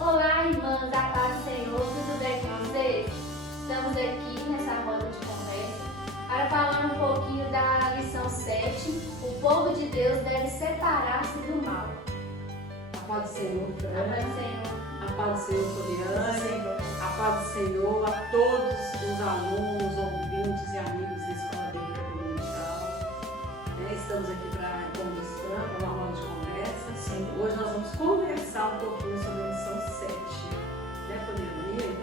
Olá, irmãs, a paz do Senhor, tudo bem com vocês? Estamos aqui nessa roda de conversa para falar um pouquinho da lição 7. O povo de Deus deve separar-se do mal. A paz do Senhor, A paz do Senhor. a paz do Senhor, Poliane, a paz do Senhor a todos os alunos, ouvintes e amigos da Escola Bíblica Dominical. Estamos aqui para conversar, uma roda de conversa. Sim. Hoje nós vamos conversar um pouquinho sobre a lição 7. Né, Poliane?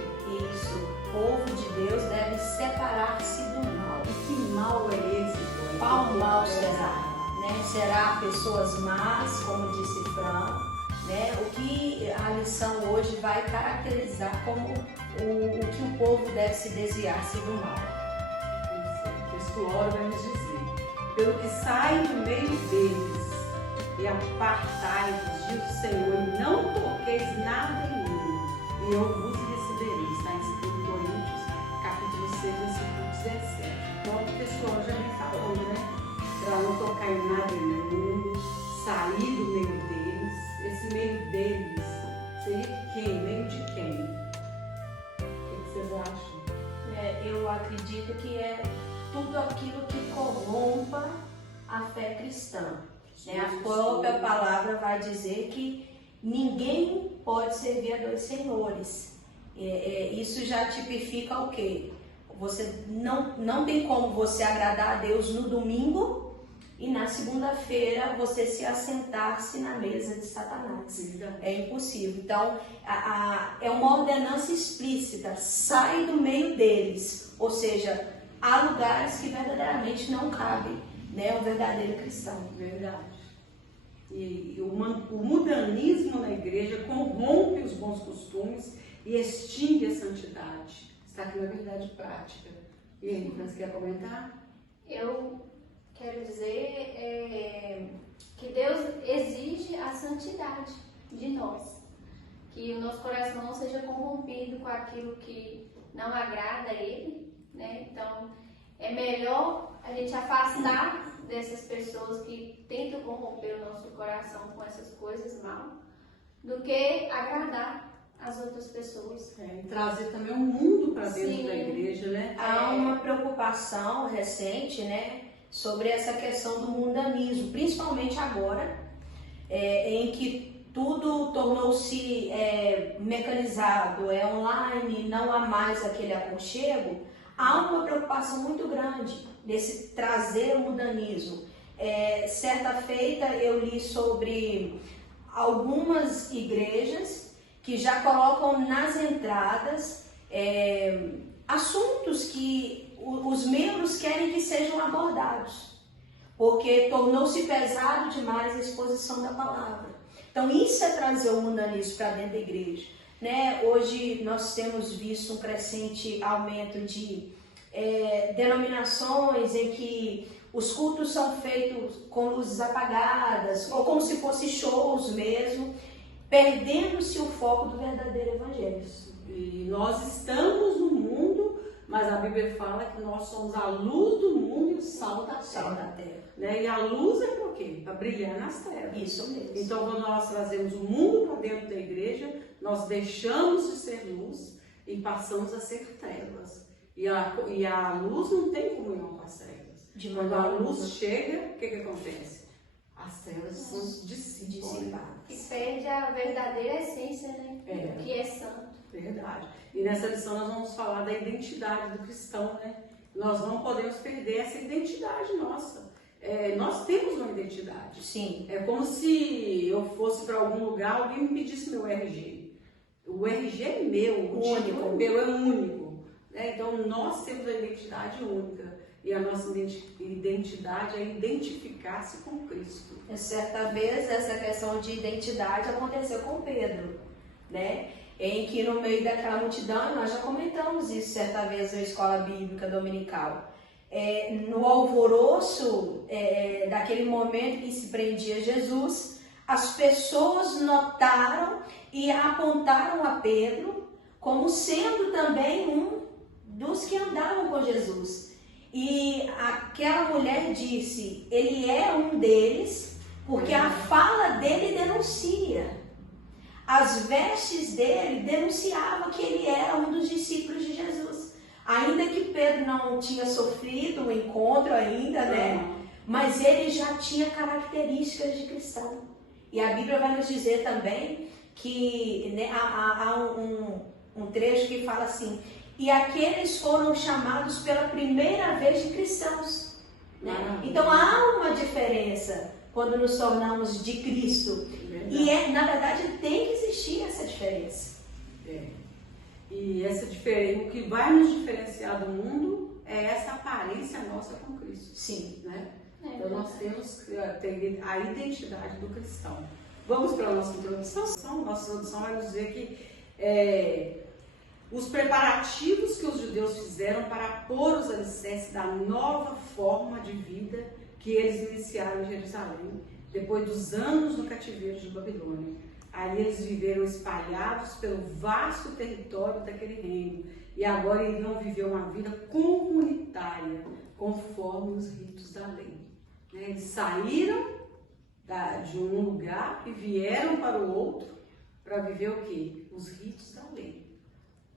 Isso. O povo de Deus deve separar-se do mal. E que mal é esse, Poliane? Qual mal será? Né? Será pessoas más, como disse Fran, né? O que a lição hoje vai caracterizar como o que o povo deve se desviar-se do mal. O textual vai nos dizer: pelo que sai do meio deles, e apartai-vos, diz o Senhor, e não toqueis nada em mim, e eu vos receberei. Está em 2 Coríntios, capítulo 6, versículo 17. Então o textual já vem falando, né? Para não tocar em nada imundo, sair do meio deles. Esse meio deles seria quem? Meio de quem? O que vocês acham? Eu acredito que é tudo aquilo que corrompa a fé cristã. Né? A própria palavra vai dizer que ninguém pode servir a dois senhores. Isso já tipifica o quê? Você não tem como você agradar a Deus no domingo e na segunda-feira você se assentar-se na mesa de Satanás. É impossível. Então, é uma ordenança explícita: sai do meio deles. Ou seja, há lugares que verdadeiramente não cabem, né, o verdadeiro cristão. Verdade. E o mundanismo na igreja corrompe os bons costumes e extingue a santidade. Está aqui na verdade prática. E aí, França, quer comentar? Eu quero dizer que Deus exige a santidade de nós. Que o nosso coração não seja corrompido com aquilo que não agrada a Ele, né? Então, é melhor a gente afastar dessas pessoas que tentam corromper o nosso coração com essas coisas mal, do que agradar as outras pessoas. E trazer também o mundo para dentro Sim. da igreja, né? Há uma preocupação recente, né, sobre essa questão do mundanismo, principalmente agora, em que tudo tornou-se mecanizado, online, não há mais aquele aconchego. Há uma preocupação muito grande nesse trazer o mundanismo. Certa feita eu li sobre algumas igrejas que já colocam nas entradas assuntos que os membros querem que sejam abordados, porque tornou-se pesado demais a exposição da palavra. Então isso é trazer o mundanismo para dentro da igreja. Né? Hoje nós temos visto um crescente aumento de denominações em que os cultos são feitos com luzes apagadas, ou como se fossem shows mesmo, perdendo-se o foco do verdadeiro evangelho. E nós estamos no mundo, mas a Bíblia fala que nós somos a luz do mundo e o sal da terra. Né? E a luz é para quê? Para brilhar nas trevas. Isso mesmo. Então, quando nós trazemos o mundo para dentro da igreja, nós deixamos de ser luz e passamos a ser trevas. E a luz não tem comunhão com as trevas. Quando a luz chega, o que acontece? As trevas são dissipadas. Que perde a verdadeira essência, né? O que é santo. Verdade. E nessa lição nós vamos falar da identidade do cristão, né? Nós não podemos perder essa identidade nossa. Nós temos uma identidade. Sim. É como se eu fosse para algum lugar, alguém me pedisse meu RG. O RG é meu, o título meu é único. Então nós temos a identidade única. E a nossa identidade é identificar-se com Cristo. Certa vez essa questão de identidade aconteceu com Pedro, né? Em que no meio daquela multidão, nós já comentamos isso certa vez na Escola Bíblica Dominical. No alvoroço daquele momento que se prendia Jesus, as pessoas notaram e apontaram a Pedro como sendo também um dos que andavam com Jesus. E aquela mulher disse: ele é um deles, porque a fala dele denuncia. As vestes dele denunciavam que ele era um dos discípulos de Jesus. Ainda que Pedro não tinha sofrido o encontro ainda, né? Mas ele já tinha características de cristão. E a Bíblia vai nos dizer também que, né, há um trecho que fala assim: e aqueles foram chamados pela primeira vez de cristãos. Né? Então há uma diferença quando nos tornamos de Cristo. E na verdade tem que existir essa diferença. E essa diferença, o que vai nos diferenciar do mundo é essa aparência nossa com Cristo. Sim. Né? Então nós temos que ter a identidade do cristão. Vamos para a nossa introdução? Nossa introdução vai nos dizer que os preparativos que os judeus fizeram para pôr os alicerces da nova forma de vida que eles iniciaram em Jerusalém, depois dos anos no cativeiro de Babilônia. Ali eles viveram espalhados pelo vasto território daquele reino e agora iriam viver uma vida comunitária, conforme os ritos da lei. Eles saíram de um lugar e vieram para o outro para viver o quê? Os ritos da lei.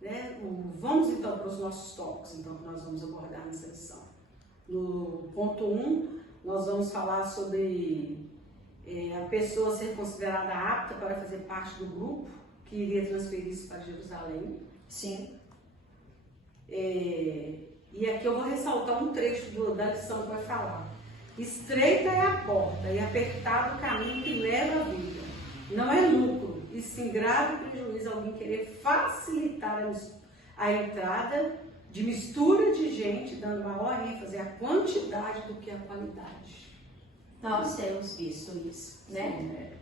Né? Vamos então para os nossos tópicos então, que nós vamos abordar nessa lição. No ponto 1, nós vamos falar sobre a pessoa ser considerada apta para fazer parte do grupo que iria transferir-se para Jerusalém. Sim. E aqui eu vou ressaltar um trecho da lição que vai falar. Estreita é a porta e apertado o caminho que leva à vida. Não é lucro, e sim grave prejuízo alguém querer facilitar a entrada de mistura de gente, dando maior ênfase à quantidade do que à qualidade. Nós temos visto isso, né?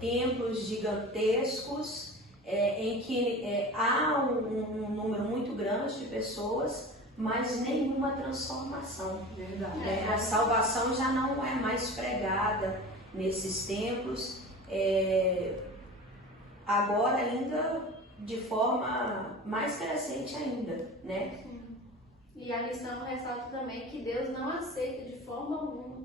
Templos gigantescos em que há um número muito grande de pessoas, mas nenhuma transformação. Verdade. A salvação já não é mais pregada nesses templos, agora ainda de forma mais crescente ainda, né? E a lição ressalta também que Deus não aceita de forma alguma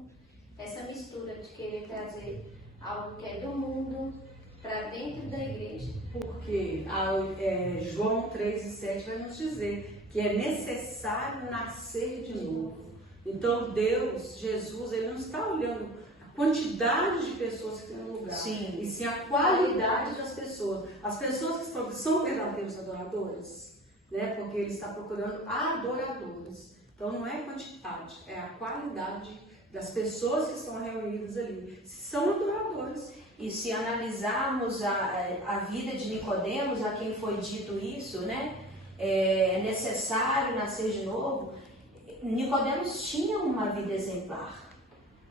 essa mistura de querer trazer algo que é do mundo para dentro da igreja. Porque João 3,7 vai nos dizer que é necessário nascer de novo. Então Deus, Jesus, ele não está olhando a quantidade de pessoas que tem no lugar, Sim. e sim a qualidade das pessoas. As pessoas que são verdadeiros adoradores, né? Porque ele está procurando adoradores. Então não é quantidade, é a qualidade das pessoas que estão reunidas ali. Se são adoradores. E se analisarmos a vida de Nicodemos, a quem foi dito isso, né? É necessário nascer de novo. Nicodemos tinha uma vida exemplar.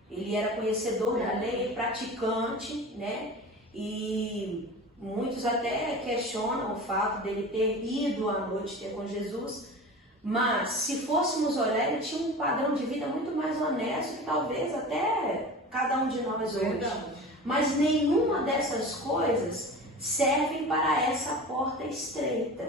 Ele era conhecedor da lei, praticante, né? E muitos até questionam o fato dele ter ido à noite ter com Jesus. Mas se fôssemos olhar, ele tinha um padrão de vida muito mais honesto que talvez até cada um de nós hoje. Verdade. Mas nenhuma dessas coisas servem para essa porta estreita,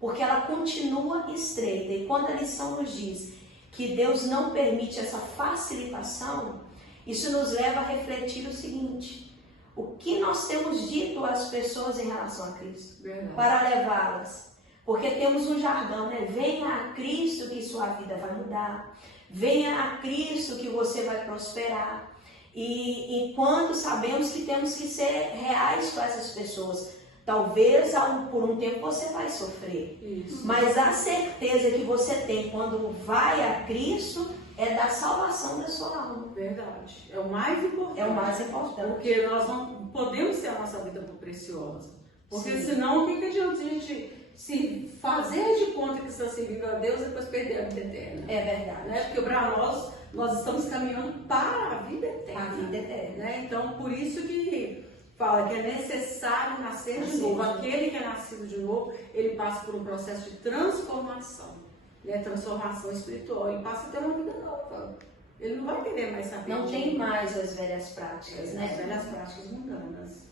porque ela continua estreita. E quando a lição nos diz que Deus não permite essa facilitação, isso nos leva a refletir o seguinte: o que nós temos dito às pessoas em relação a Cristo? Verdade. Para levá-las. Porque temos um jargão, né? Venha a Cristo que sua vida vai mudar. Venha a Cristo que você vai prosperar. E enquanto sabemos que temos que ser reais com essas pessoas, talvez por um tempo você vai sofrer. Isso. Mas a certeza que você tem quando vai a Cristo é da salvação da sua alma. Verdade. É o mais importante. É o mais importante. Porque nós não podemos ter a nossa vida por preciosa. Porque Sim. senão, o que adianta a gente se fazer de conta que está servindo a Deus e depois perder a vida eterna? É verdade. Né? Porque para nós estamos caminhando para a vida eterna. A vida eterna. Né? Então, por isso que fala que é necessário nascer de novo. Aquele que é nascido de novo, ele passa por um processo de transformação. Né? Transformação espiritual. Ele passa a ter uma vida nova. Ele não vai querer mais saber. Não tem mais as velhas práticas, né? As velhas práticas mundanas.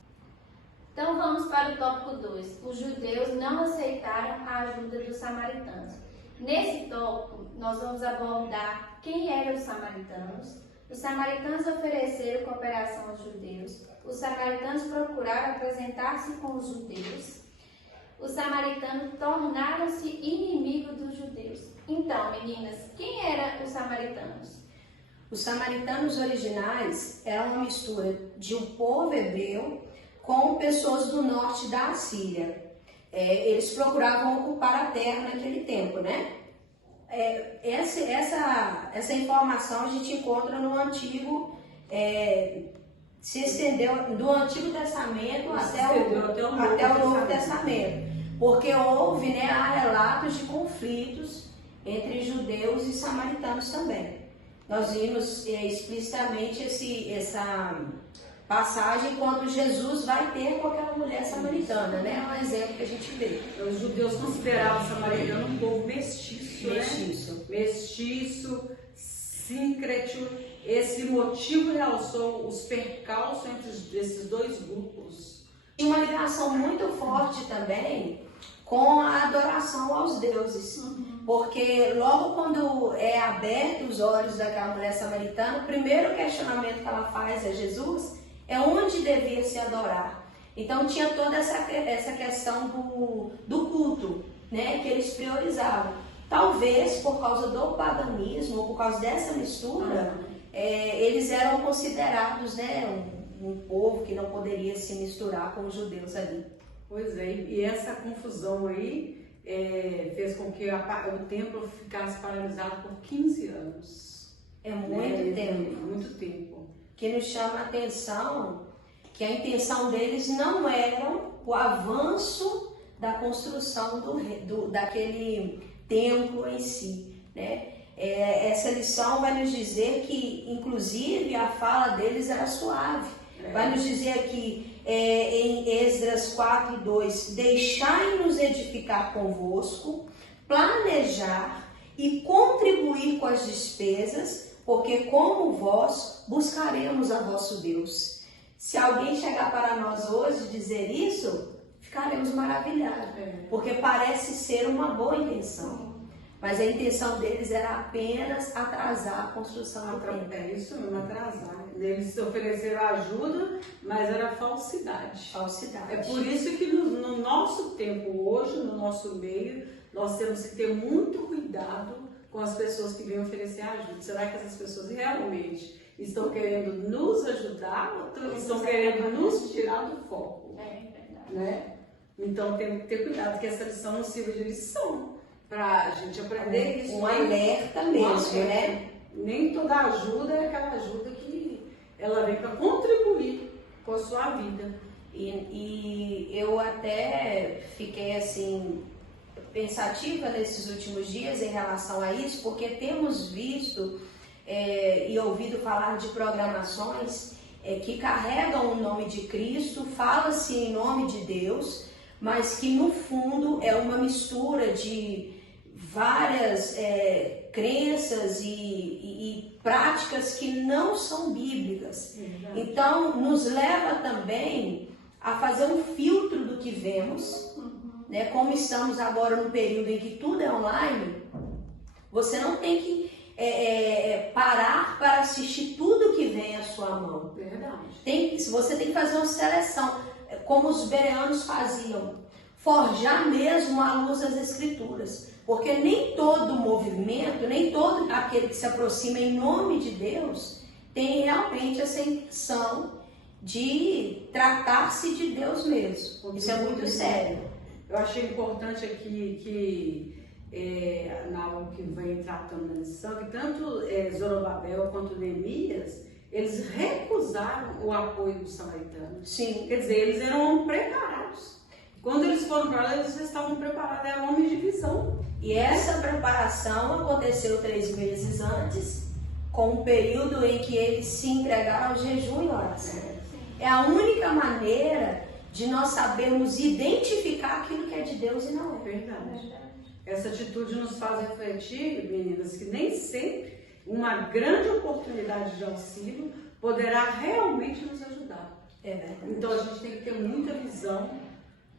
Então vamos para o tópico 2. Os judeus não aceitaram a ajuda dos samaritanos. Nesse tópico, nós vamos abordar quem eram os samaritanos, Os samaritanos ofereceram cooperação aos judeus. Os samaritanos procuraram apresentar-se com os judeus. Os samaritanos tornaram-se inimigos dos judeus. Então, meninas, quem eram os samaritanos? Os samaritanos originais eram uma mistura de um povo hebreu com pessoas do norte da Assíria. Eles procuravam ocupar a terra naquele tempo, né? Essa informação a gente encontra no Antigo, se estendeu do Antigo Testamento até o Novo Testamento. Porque houve, né, há relatos de conflitos entre judeus e samaritanos também. Nós vimos explicitamente essa passagem quando Jesus vai ter com aquela mulher samaritana, né? É um exemplo que a gente vê. Os judeus consideravam o samaritano um povo mestiço, Mestiço. né? Mestiço, síncreto. Esse motivo realçou os percalços entre esses dois grupos. Tinha uma ligação muito forte também com a adoração aos deuses. Porque logo quando é aberto os olhos daquela mulher samaritana, o primeiro questionamento que ela faz a Jesus é onde devia se adorar. Então tinha toda essa questão do culto, né, que eles priorizavam. Talvez por causa do paganismo, ou por causa dessa mistura, eles eram considerados, né, um povo que não poderia se misturar com os judeus ali. Pois é, e essa confusão aí fez com que o templo ficasse paralisado por 15 anos. É muito tempo. Muito tempo. Que nos chama a atenção que a intenção deles não era o avanço da construção daquele templo em si, né? Essa lição vai nos dizer que, inclusive, a fala deles era suave. Vai nos dizer aqui, em Esdras 4:2, deixai-nos edificar convosco, planejar e contribuir com as despesas, porque como vós buscaremos a vosso Deus. Se alguém chegar para nós hoje e dizer isso, ficaremos maravilhados, porque parece ser uma boa intenção. Mas a intenção deles era apenas atrasar a construção do templo. É isso mesmo, atrasar. Eles ofereceram ajuda, mas era falsidade. Falsidade. É por isso que no nosso tempo hoje, no nosso meio, nós temos que ter muito cuidado com as pessoas que vêm oferecer ajuda. Será que essas pessoas realmente estão querendo nos ajudar ou estão querendo nos tirar do foco? É verdade. Né? Então temos que ter cuidado que essa lição não sirva de lição para a gente aprender isso. Um alerta mesmo, né? Nem toda ajuda é aquela ajuda que ela vem para contribuir com a sua vida. E eu até fiquei assim pensativa nesses últimos dias em relação a isso, porque temos visto e ouvido falar de programações que carregam o nome de Cristo, fala-se em nome de Deus, mas que no fundo é uma mistura de várias crenças e práticas que não são bíblicas. Então nos leva também a fazer um filtro do que vemos, né? Como estamos agora num período em que tudo é online, você não tem que parar para assistir tudo que vem à sua mão. Verdade. Você tem que fazer uma seleção, como os bereanos faziam, forjar mesmo à luz das Escrituras, porque nem todo movimento, nem todo aquele que se aproxima em nome de Deus tem realmente essa intenção de tratar-se de Deus mesmo. Isso é muito sério. Eu achei importante aqui que na aula que vem tratando da lição, que tanto Zorobabel quanto Neemias, eles recusaram o apoio dos samaritanos. Sim. Quer dizer, eles eram preparados. Quando eles foram para lá, eles já estavam preparados, eram homens de visão. E essa preparação aconteceu 3 meses antes, com um período em que eles se entregaram ao jejum e oração. É a única maneira de nós sabermos identificar aquilo que é de Deus e não é. Verdade. Essa atitude nos faz refletir, meninas, que nem sempre uma grande oportunidade de auxílio poderá realmente nos ajudar. É verdade. Então a gente tem que ter muita visão,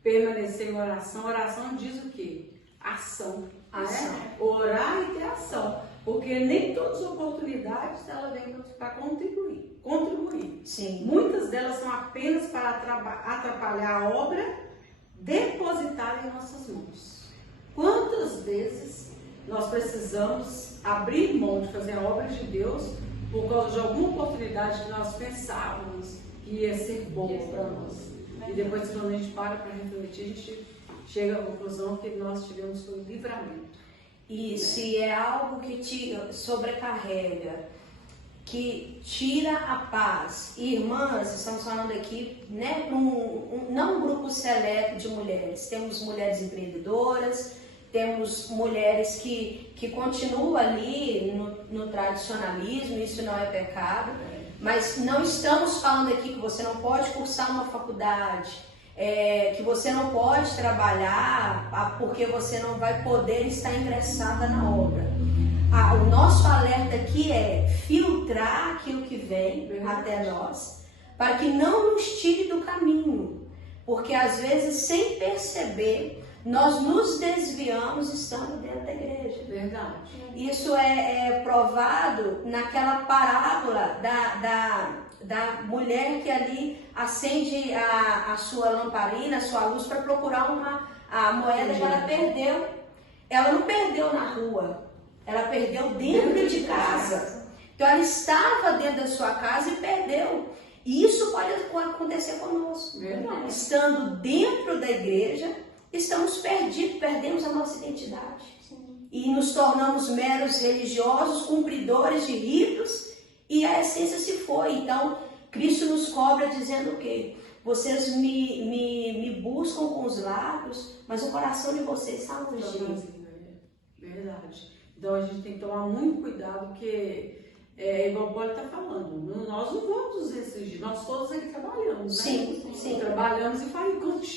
permanecer em oração. Oração diz o quê? Ação. Ação. Né? Orar e ter ação. porque nem todas as oportunidades ela vem para contribuir. Sim. Muitas delas são apenas para atrapalhar a obra depositada em nossas mãos. Quantas vezes nós precisamos abrir mão de fazer a obra de Deus por causa de alguma oportunidade que nós pensávamos que ia ser boa para nós? E depois, quando a gente para refletir, a gente chega à conclusão que nós tivemos um livramento. E se é algo que te sobrecarrega, que tira a paz, irmãs, estamos falando aqui, né, não um grupo seleto de mulheres, temos mulheres empreendedoras, temos mulheres que continuam ali no tradicionalismo, isso não é pecado, mas não estamos falando aqui que você não pode cursar uma faculdade, que você não pode trabalhar porque você não vai poder estar ingressada na obra. O nosso alerta aqui é filtrar aquilo que vem até nós, para que não nos tire do caminho, porque às vezes, sem perceber, nós nos desviamos estando dentro da igreja. Verdade. Isso é provado naquela parábola da mulher que ali acende a sua lamparina, a sua luz, para procurar a moeda que ela perdeu. Ela não perdeu na rua, ela perdeu dentro de casa. Então ela estava dentro da sua casa e perdeu. E isso pode acontecer conosco. Verdade. Estando dentro da igreja, estamos perdidos, perdemos a nossa identidade. Sim. E nos tornamos meros religiosos, cumpridores de ritos, e a essência se foi. Então, Cristo nos cobra dizendo o quê? Vocês me buscam com os lábios, mas o coração de vocês está longe. Verdade. Então a gente tem que tomar muito cuidado, porque igual o Paulo está falando, nós não vamos nos restringir, nós todos aqui trabalhamos, né? Sim. Trabalhamos e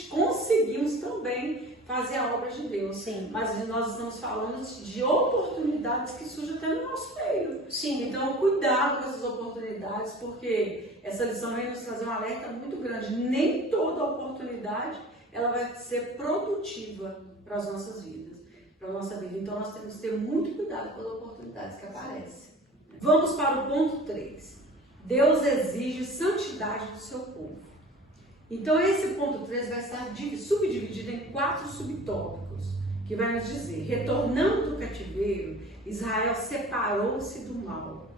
conseguimos também fazer a obra de Deus. Sim. Mas nós estamos falando de oportunidades que surgem até no nosso meio. Sim. Então, cuidado com essas oportunidades, porque essa lição vem nos trazer um alerta muito grande. Nem toda oportunidade ela vai ser produtiva para as nossas vidas, para a nossa vida. Então, nós temos que ter muito cuidado com as oportunidades que aparecem. Vamos para o ponto 3. Deus exige santidade do seu povo. Então, esse ponto 3 vai estar subdividido em 4 subtópicos, que vai nos dizer: retornando do cativeiro, Israel separou-se do mal.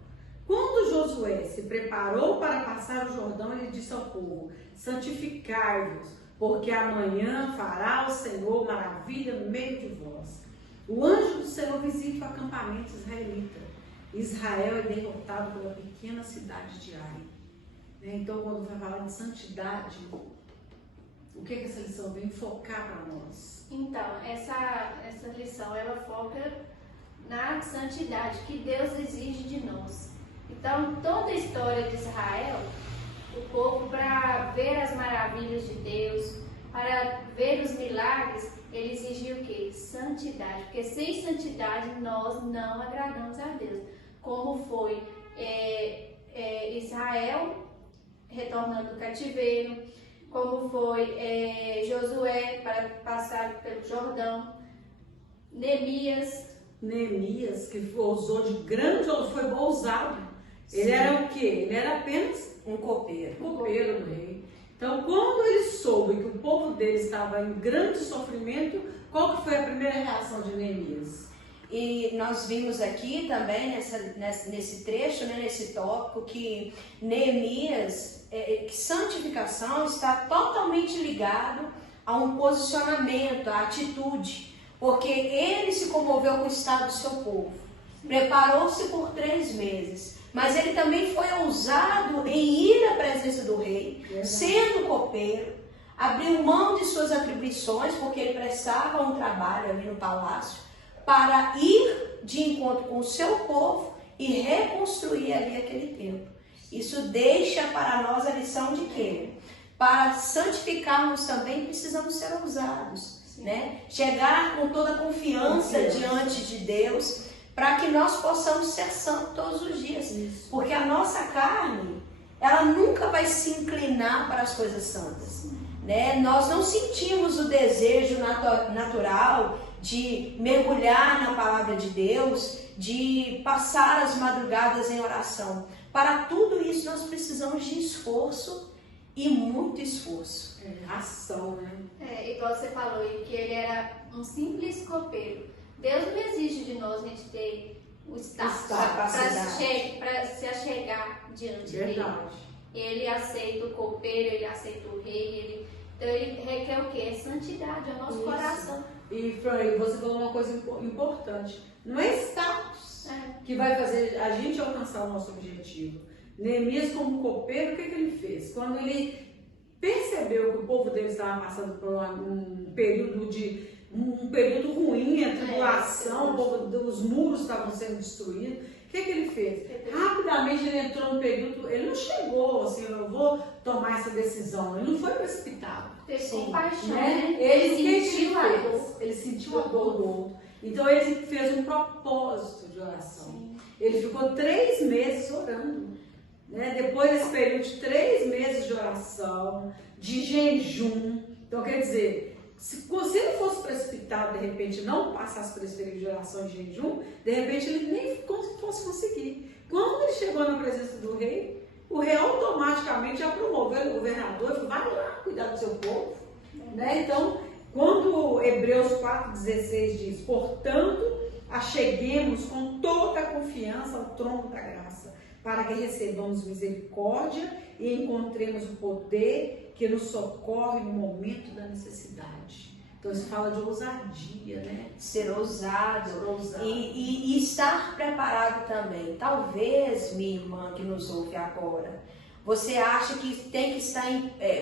Quando Josué se preparou para passar o Jordão, ele disse ao povo: santificai-vos, porque amanhã fará o Senhor maravilha no meio de vós. O anjo do Senhor visita o acampamento israelita. Israel é derrotado pela pequena cidade de Ai. Então, quando vai falar de santidade, o que essa lição vem focar para nós? Então, essa lição, ela foca na santidade que Deus exige de nós. Então, toda a história de Israel, o povo, para ver as maravilhas de Deus, para ver os milagres, ele exigia o quê? Santidade. Porque sem santidade nós não agradamos a Deus. Como foi Israel retornando do cativeiro, como foi Josué para passar pelo Jordão, Neemias, que ousou de grande, foi ousado. Ele era o quê? Ele era apenas um copeiro do rei. Então, quando ele soube que o povo dele estava em grande sofrimento, qual que foi a primeira reação de Neemias? E nós vimos aqui também nesse trecho, né, nesse tópico, que Neemias, que santificação está totalmente ligado a um posicionamento, a atitude, porque ele se comoveu com o estado do seu povo, preparou-se por 3 meses, mas ele também foi ousado em ir à presença do rei, sendo copeiro, abriu mão de suas atribuições, porque ele prestava um trabalho ali no palácio, para ir de encontro com o seu povo e reconstruir ali aquele templo. Isso deixa para nós a lição de quê? Para santificarmos também precisamos ser ousados, né? Chegar com toda a confiança diante de Deus, para que nós possamos ser santos todos os dias. Isso. Porque a nossa carne, ela nunca vai se inclinar para as coisas santas, né? Nós não sentimos o desejo natural de mergulhar na palavra de Deus, de passar as madrugadas em oração. Para tudo isso nós precisamos de esforço e muito esforço. Ação, né? Igual você falou, e que ele era um simples copeiro. Deus não exige de nós a gente ter o status para se achegar diante dele. Ele aceita o copeiro, ele aceita o rei, então ele requer o quê? É santidade, é o nosso coração. E Fran, você falou uma coisa importante. Não é status que vai fazer a gente alcançar o nosso objetivo. Neemias, como copeiro, o que ele fez? Quando ele percebeu que o povo dele estava passando por um período ruim, a tribulação, os muros estavam sendo destruídos, o que ele fez? Rapidamente ele entrou no período, ele não chegou assim, eu vou tomar essa decisão, ele não foi precipitado. Teve compaixão, né? Ele sentiu a dor do outro. Então ele fez um propósito de oração. Sim. Ele ficou 3 meses orando. Né? Depois desse período de 3 meses de oração, de jejum. Então quer dizer, se ele fosse precipitado, de repente não passasse por esse período de oração e de jejum, de repente ele nem fosse conseguir. Quando ele chegou na presença do rei, o rei automaticamente já promoveu o governador e falou, vai lá cuidar do seu povo. Né? Então, quando Hebreus 4,16 diz, portanto, acheguemos com toda a confiança ao trono da graça, para que recebamos misericórdia e encontremos o poder que nos socorre no momento da necessidade. Então isso fala de ousadia, né? Ser ousado. E estar preparado também. Talvez, minha irmã que nos ouve agora, você acha que tem que estar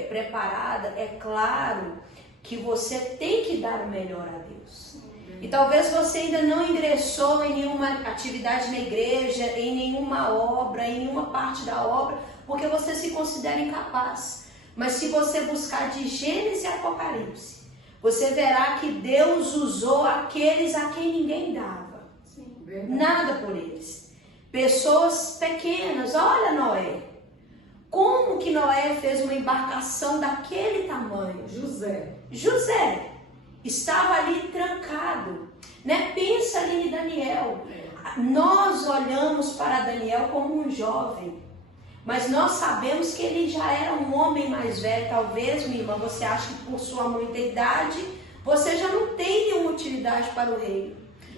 preparada. É claro que você tem que dar o melhor a Deus. E talvez você ainda não ingressou em nenhuma atividade na igreja, em nenhuma obra, em nenhuma parte da obra, porque você se considera incapaz. Mas se você buscar de Gênesis e Apocalipse, você verá que Deus usou aqueles a quem ninguém dava. Sim, nada por eles. Pessoas pequenas, olha Noé. Como que Noé fez uma embarcação daquele tamanho? José estava ali trancado, né? Pensa ali em Daniel. Nós olhamos para Daniel como um jovem, mas nós sabemos que ele já era um homem mais velho. Talvez, minha irmã, você acha que por sua muita idade, você já não tem nenhuma utilidade para o reino.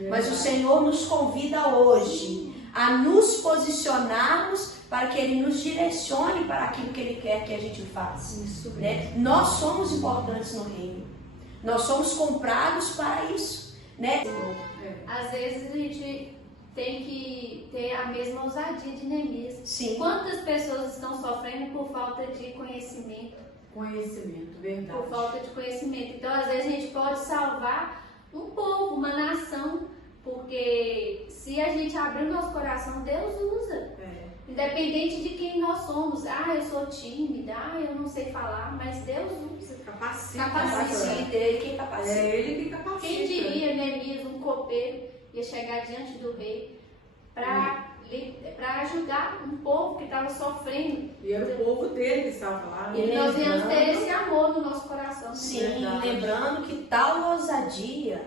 Mas o Senhor nos convida hoje a nos posicionarmos para que Ele nos direcione para aquilo que Ele quer que a gente faça. Isso, né? Nós somos importantes no reino. Nós somos comprados para isso, né? Às vezes a gente tem que ter a mesma ousadia de Neemias. Sim. Quantas pessoas estão sofrendo por falta de conhecimento? Verdade. Por falta de conhecimento. Então, às vezes a gente pode salvar um povo, uma nação, porque se a gente abrir o nosso coração, Deus usa. Independente de quem nós somos. Eu sou tímida, eu não sei falar, mas Deus usa. Capacita. Ele quem capacita. Ele que capacita. Quem diria, Neemias, um copeiro, ia chegar diante do rei para ajudar um povo que estava sofrendo. E era o povo dele que estava lá. E nós íamos ter esse amor no nosso coração. Sim, lembrando que tal ousadia,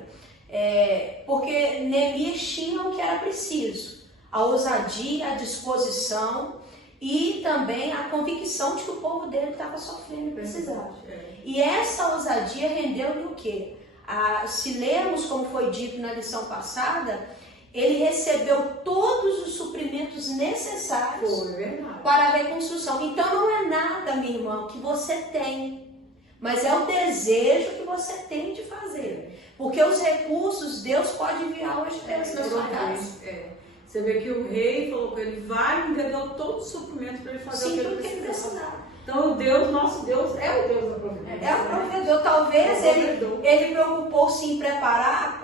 porque Neemias tinha o que era preciso. A ousadia, a disposição e também a convicção de que o povo dele estava sofrendo e precisava. E essa ousadia rendeu-lhe o quê? Se lermos como foi dito na lição passada, ele recebeu todos os suprimentos necessários para a reconstrução. Então não é nada, minha irmã, que você tem, mas é o desejo que você tem de fazer. Porque os recursos Deus pode enviar hoje na sua casa. Você vê que o rei falou que ele vai e deu todo o suprimento para ele fazer o que ele precisava. Então o nosso Deus é o Deus da providência. É o provedor. Talvez ele preocupou-se em preparar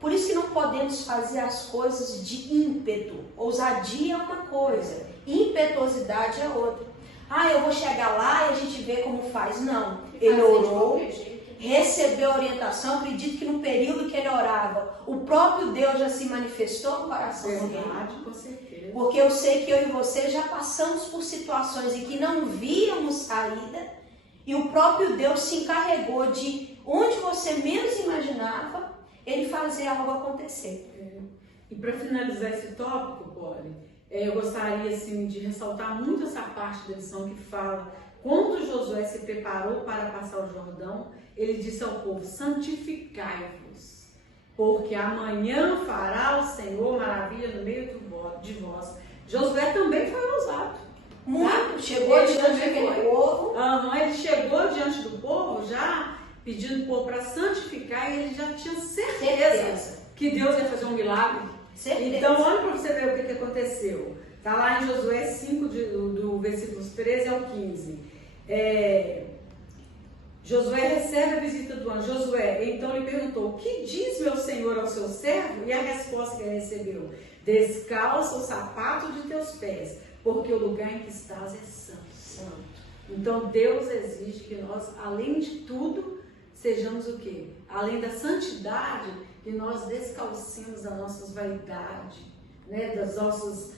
por isso que não podemos fazer as coisas de ímpeto. Ousadia é uma coisa, impetuosidade é outra. Eu vou chegar lá e a gente vê como faz. Não, ele orou, recebeu orientação. Acredito que no período que ele orava, o próprio Deus já se manifestou no coração dele. Com certeza. Porque eu sei que eu e você já passamos por situações em que não víamos saída e o próprio Deus se encarregou de onde você menos imaginava, ele fazer algo acontecer. E para finalizar esse tópico, Polly, eu gostaria assim, de ressaltar muito essa parte da lição que fala: quando Josué se preparou para passar o Jordão, ele disse ao povo: santificai-vos, porque amanhã fará o Senhor maravilha no meio de vós. Josué também foi ousado. Muito, chegou diante daquele povo. Ele chegou diante do povo já pedindo o povo para santificar, e ele já tinha certeza que Deus ia fazer um milagre. Certeza. Então, olha para você ver o que aconteceu. Está lá em Josué 5, do versículos 13 ao 15. Josué recebe a visita do anjo. Josué então lhe perguntou: o que diz meu senhor ao seu servo? E a resposta que ele recebeu: descalça o sapato de teus pés, porque o lugar em que estás é santo. Então Deus exige que nós, além de tudo, sejamos o quê? Além da santidade, que nós descalcemos as nossas vaidades, né? Das nossas,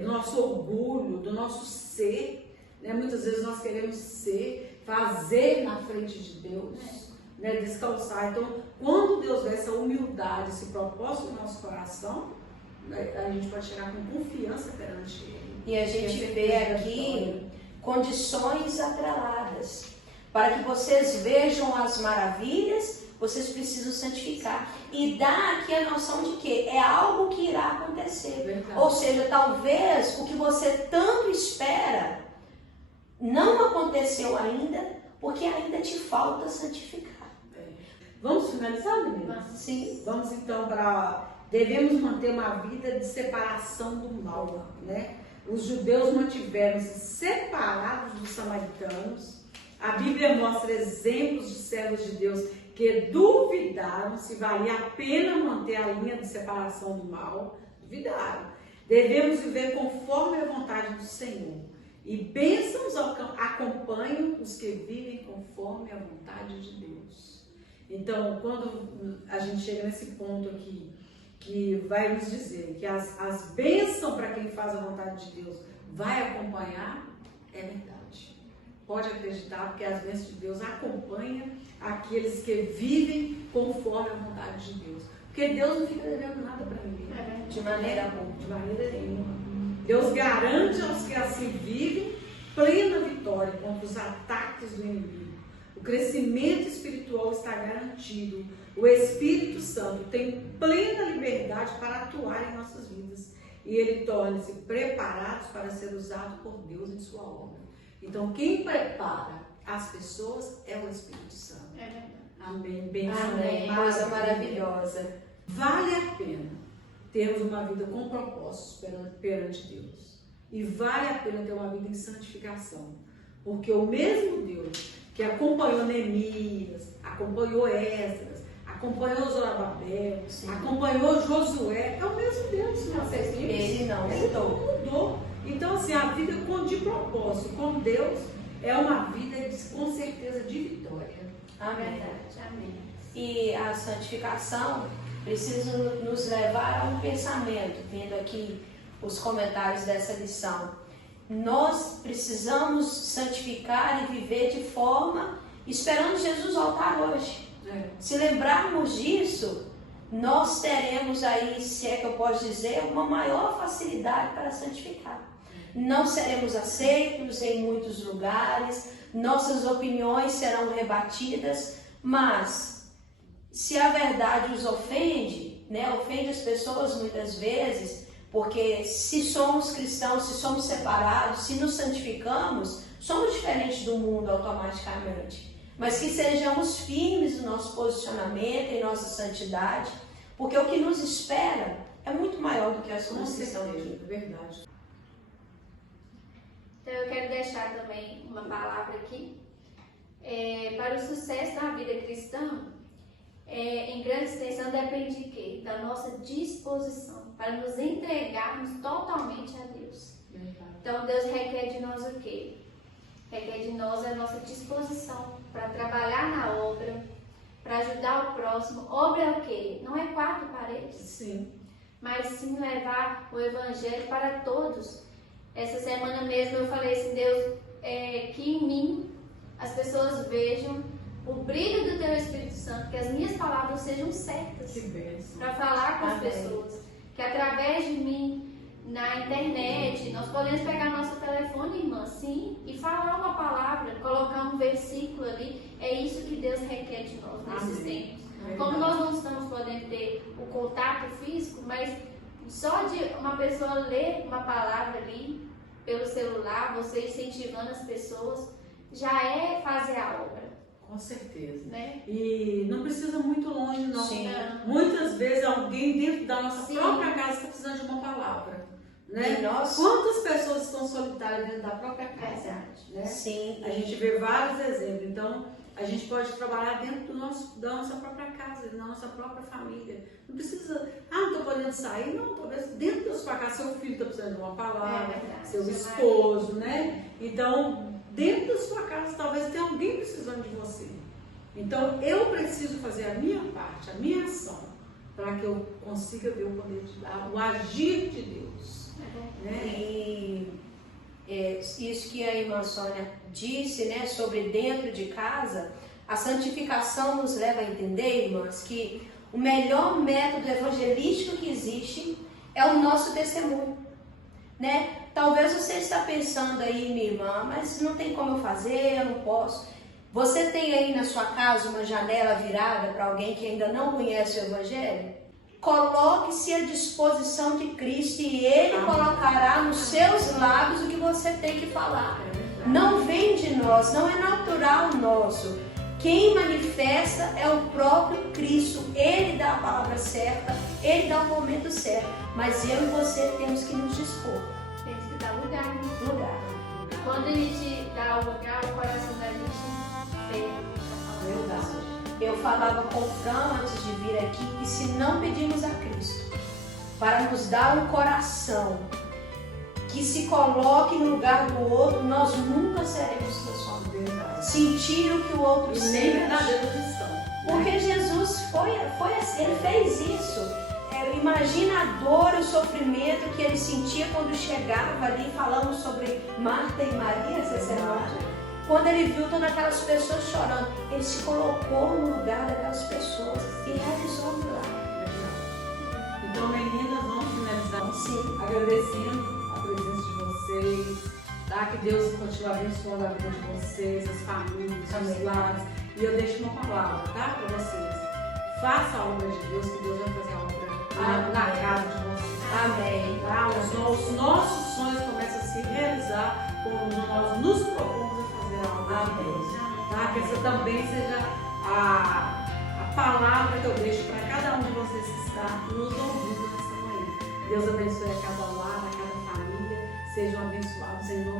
do nosso orgulho, do nosso ser. Né? Muitas vezes nós queremos ser, fazer na frente de Deus, né? Descalçar. Então, quando Deus vê essa humildade, esse propósito no nosso coração, a gente pode chegar com confiança perante Ele. E a gente vê aqui condições atreladas. Para que vocês vejam as maravilhas, vocês precisam santificar. E dá aqui a noção de que é algo que irá acontecer. Verdade. Ou seja, talvez o que você tanto espera não aconteceu ainda, porque ainda te falta santificar. Vamos finalizar, meninas? Sim. Vamos então para... Devemos manter uma vida de separação do mal, né? Os judeus mantiveram-se separados dos samaritanos. A Bíblia mostra exemplos de servos de Deus que duvidaram se valia a pena manter a linha de separação do mal. Duvidaram. Devemos viver conforme a vontade do Senhor. E bênçãos acompanham os que vivem conforme a vontade de Deus. Então, quando a gente chega nesse ponto aqui, que vai nos dizer que as bênçãos para quem faz a vontade de Deus vai acompanhar, é verdade. Pode acreditar, porque as bênçãos de Deus acompanham aqueles que vivem conforme a vontade de Deus. Porque Deus não fica devendo nada para ninguém. De maneira alguma. De maneira nenhuma. Deus garante aos que assim vivem plena vitória contra os ataques do inimigo. O crescimento espiritual está garantido. O Espírito Santo tem plena liberdade para atuar em nossas vidas. E ele torna-se preparados para ser usado por Deus em sua obra. Então, quem prepara as pessoas é o Espírito Santo. É verdade. Amém. Bênção. Amém. Coisa maravilhosa. Vale a pena termos uma vida com propósitos perante Deus. E vale a pena ter uma vida em santificação. Porque o mesmo Deus que acompanhou Neemias, acompanhou Esdras, acompanhou Zorobabel, acompanhou Josué, é o mesmo Deus que nós servimos. Ele não mudou. Então, assim, a vida de propósito com Deus é uma vida com certeza de vitória. Amém. Amém. E a santificação precisa nos levar a um pensamento, vendo aqui os comentários dessa lição. Nós precisamos santificar e viver de forma esperando Jesus voltar hoje. Se lembrarmos disso, nós teremos aí, se é que eu posso dizer, uma maior facilidade para santificar. Não seremos aceitos em muitos lugares, nossas opiniões serão rebatidas, mas se a verdade os ofende, né, ofende as pessoas muitas vezes, porque se somos cristãos, se somos separados, se nos santificamos, somos diferentes do mundo automaticamente. Mas que sejamos firmes no nosso posicionamento, em nossa santidade, porque o que nos espera é muito maior do que as coisas que estão aqui. É verdade. Então eu quero deixar também uma palavra aqui. Para o sucesso da vida cristã, em grande extensão depende de quê? Da nossa disposição, para nos entregarmos totalmente a Deus. Então Deus requer de nós o quê? Requer de nós a nossa disposição para trabalhar na obra, para ajudar o próximo. Obra é o quê? Não é quatro paredes. Sim. Mas sim levar o evangelho para todos. Essa semana mesmo eu falei assim, Deus, que em mim as pessoas vejam o brilho do Teu Espírito Santo, que as minhas palavras sejam certas Que bênção. para falar com as Amém. pessoas. Que através de mim, na internet, nós podemos pegar nosso telefone, irmã, sim, e falar uma palavra, colocar um versículo ali. É isso que Deus requer de nós nesses Amém. tempos. Verdade. Como nós não estamos podendo ter o contato físico, mas só de uma pessoa ler uma palavra ali pelo celular, você incentivando as pessoas, já é fazer a obra, Com certeza. né? E não precisa muito longe, não. Sim. Muitas vezes alguém dentro da nossa Sim. própria casa está precisando de uma palavra. Né? E nós- Quantas pessoas estão solitárias dentro da própria casa? Verdade. Né? Sim, A gente vê vários exemplos. Então, a gente pode trabalhar dentro da nossa própria casa, da nossa própria família. Não precisa, não estou podendo sair. Não, talvez dentro da sua casa, seu filho está precisando de uma palavra, É verdade. seu Seu esposo, né? Então, dentro da sua casa, talvez tenha alguém precisando de você. Então, eu preciso fazer a minha parte, a minha ação, para que eu consiga ver o poder de Deus, o agir de Deus. Né? E isso que a irmã Sônia disse, né, sobre dentro de casa, a santificação nos leva a entender, irmãs, que o melhor método evangelístico que existe é o nosso testemunho, né? Talvez você está pensando aí, minha irmã, mas não tem como eu fazer, eu não posso. Você tem aí na sua casa uma janela virada para alguém que ainda não conhece o Evangelho? Coloque-se à disposição de Cristo e Ele colocará nos seus lábios o que você tem que falar. Não vem de nós, não é natural nosso. Quem manifesta é o próprio Cristo. Ele dá a palavra certa, Ele dá o momento certo. Mas eu e você temos que nos dispor. Tem que dar lugar, né? Lugar. Quando a gente dá o lugar, o coração da gente ferve para falar. Verdade. Eu falava com o Fran antes de vir aqui que se não pedimos a Cristo para nos dar um coração que se coloque no lugar do outro, nós nunca seremos transformados. Sentir o que o outro E nem sente. verdadeiro cristão. Porque Jesus foi assim, ele fez isso. Imagina a dor e o sofrimento que ele sentia quando chegava ali, falando sobre Marta e Maria, essa semana. Quando ele viu todas aquelas pessoas chorando, ele se colocou no lugar daquelas pessoas e realizou o milagre. Então, meninas, vamos finalizar Sim. agradecendo a presença de vocês, tá? Que Deus continue abençoando a vida de vocês, as famílias, os Amém. lares. E eu deixo uma palavra, tá? Para vocês. Faça a obra de Deus, que Deus vai fazer a obra na casa de vocês. Amém. Tá? Os nossos sonhos começam a se realizar quando nós nos propomos a fazer a obra de Deus. Tá? Que essa também seja a palavra que eu deixo para cada um de vocês que está nos ouvindo nessa manhã. Deus abençoe a cada lar, a cada família. Sejam abençoados em nome